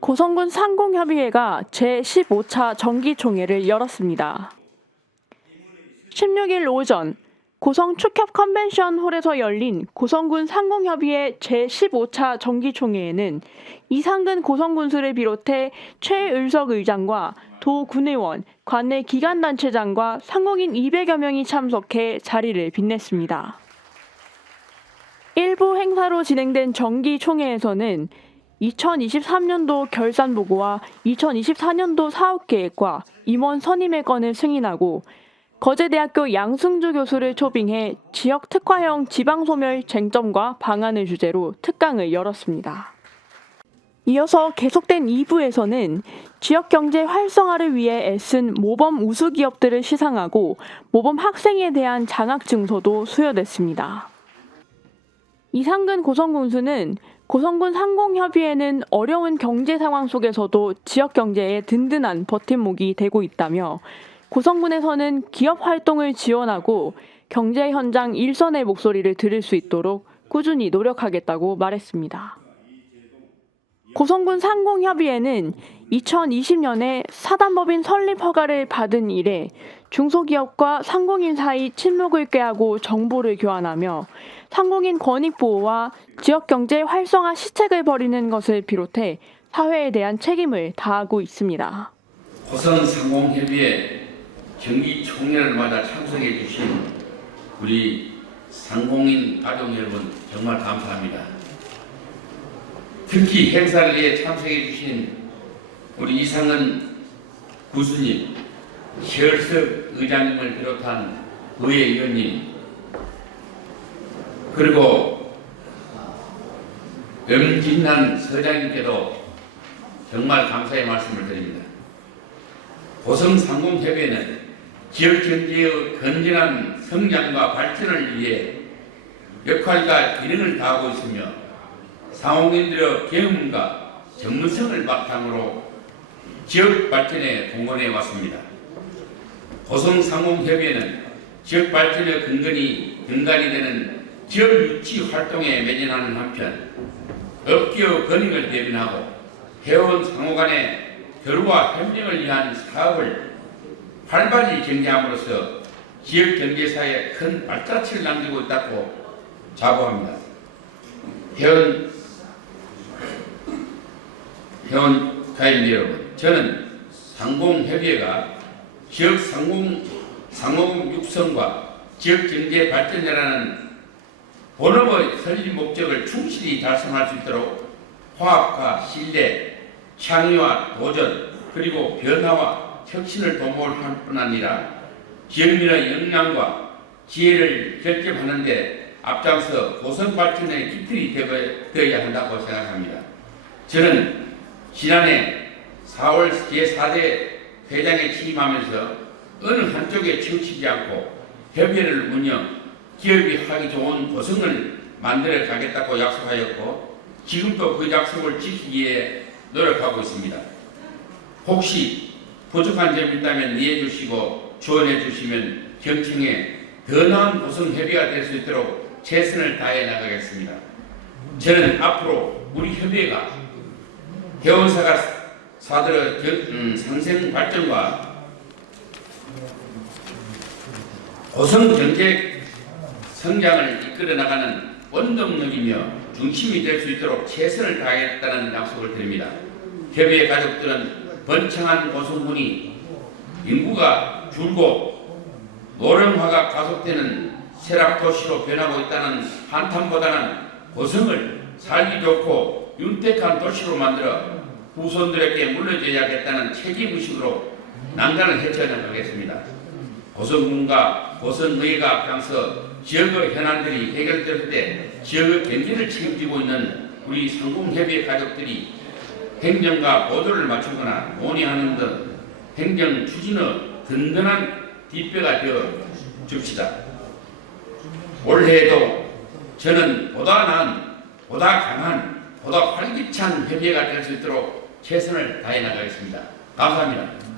고성군 상공협의회가 제15차 정기총회를 열었습니다. 16일 오전 고성 축협 컨벤션 홀에서 열린 고성군 상공협의회 제15차 정기총회에는 이상근 고성군수를 비롯해 최을석 의장과 도 군의원, 관내 기관단체장과 상공인 200여 명이 참석해 자리를 빛냈습니다. 일부 행사로 진행된 정기총회에서는 2023년도 결산 보고와 2024년도 사업 계획과 임원 선임의 건을 승인하고 거제대학교 양승주 교수를 초빙해 지역 특화형 지방 소멸 쟁점과 방안을 주제로 특강을 열었습니다. 이어서 계속된 2부에서는 지역 경제 활성화를 위해 애쓴 모범 우수 기업들을 시상하고 모범 학생에 대한 장학 증서도 수여됐습니다. 이상근 고성군수는 고성군 상공협의회는 어려운 경제 상황 속에서도 지역 경제에 든든한 버팀목이 되고 있다며 고성군에서는 기업 활동을 지원하고 경제 현장 일선의 목소리를 들을 수 있도록 꾸준히 노력하겠다고 말했습니다. 고성군 상공협의회는 2020년에 사단법인 설립 허가를 받은 이래 중소기업과 상공인 사이 친목을 꾀하고 정보를 교환하며 상공인 권익 보호와 지역 경제 활성화 시책을 벌이는 것을 비롯해 사회에 대한 책임을 다하고 있습니다. 고성 상공협의회 경기 총회를 맞아 참석해 주신 우리 상공인 가족 여러분 정말 감사합니다. 특히 행사를 위해 참석해 주신 우리 이상은 구수님, 최을석 의장님을 비롯한 의회의원님 그리고 염진난 서장님께도 정말 감사의 말씀을 드립니다. 고성상공협회는 지역 경제의 건전한 성장과 발전을 위해 역할과 기능을 다하고 있으며 상공인들의 경험과 전문성을 바탕으로 지역 발전에 공헌해 왔습니다. 고성상공협의회는 지역 발전의 근간이 근간이 되는 지역 유치 활동에 매진하는 한편 업계의 권익을 대변하고 회원 상호 간의 교류와 협력을 위한 사업을 활발히 경제함으로써 지역 경제사에 큰 발자취를 남기고 있다고 자부합니다. 회원 회원 가입 여러분, 저는 상공협의회가 지역 상공 상공 육성과 지역 경제 발전이라는 본업의 설립 목적을 충실히 달성할 수 있도록 화합과 신뢰, 창의와 도전, 그리고 변화와 혁신을 도모할 뿐 아니라 지역민의 역량과 지혜를 결집하는 데 앞장서 고성 발전의 기틀이 되어야 한다고 생각합니다. 저는 지난해 4월 제4대 회장에 취임하면서 어느 한쪽에 치우치지 않고 협의회를 운영, 기업이 하기 좋은 고성을 만들어 가겠다고 약속하였고 지금도 그 약속을 지키기 위해 노력하고 있습니다. 혹시 부족한 점이 있다면 이해해 주시고 지원해 주시면 경청에 더 나은 고성 협의가 될 수 있도록 최선을 다해 나가겠습니다. 저는 앞으로 우리 협의회가 회원사가 사들의 경- 음, 상생 발전과 고성 경제 성장을 이끌어 나가는 원동력이며 중심이 될 수 있도록 최선을 다하겠다는 약속을 드립니다. 협의회 가족들은 번창한 고성군이 인구가 줄고 노령화가 가속되는 세락 도시로 변하고 있다는 한탄보다는 고성을 살기 좋고 윤택한 도시로 만들어 후손들에게 물려줘야겠다는 책임의식으로 난간을 헤쳐나가겠습니다. 고성군과 고성의회가 앞장서 지역의 현안들이 해결될 때 지역의 경제를 책임지고 있는 우리 상공협의회 가족들이 행정과 보조를 맞추거나 논의하는 등 행정 추진의 든든한 뒷배가 되어 줍시다. 올해에도 저는 보다 나은, 보다 강한, 보다 활기찬 협의회가 될 수 있도록 최선을 다해 나가겠습니다. 감사합니다.